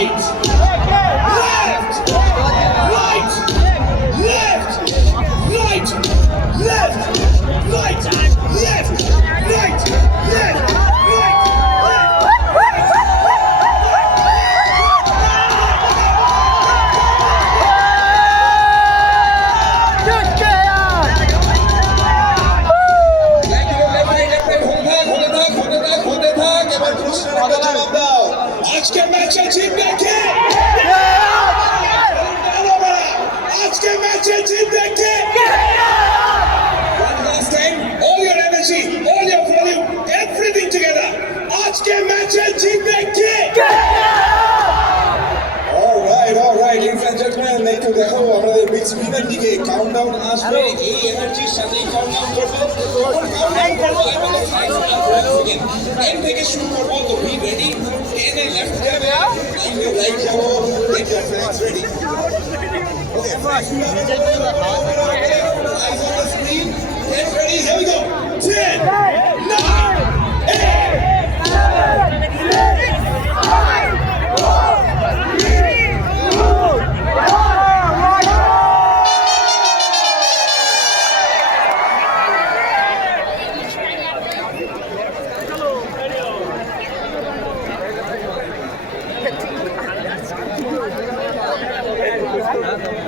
right, left, right, left, right, left, right, left, right, left, right. আজকে ম্যাচে জিতবে কে? আজকে ম্যাচে জিতবে কে? One last time, all your energy, all your volume, everything together. আজকে ম্যাচে জিতবে কে? All right, ladies and gentlemen, একটু দেখো আমাদের বিগ স্ক্রিনের দিকে কাউন্টডাউন আসবে। এই এনার্জির সাথেই কাউন্টডাউন করব। যখন কাউন্টডাউন করব আমি 5 সেকেন্ড 10 থেকে শুরু করব। তো বি রেডি। 10 এ লেফট যাবে, 9 এ রাইট যাব। Gate your flags ready. Okay,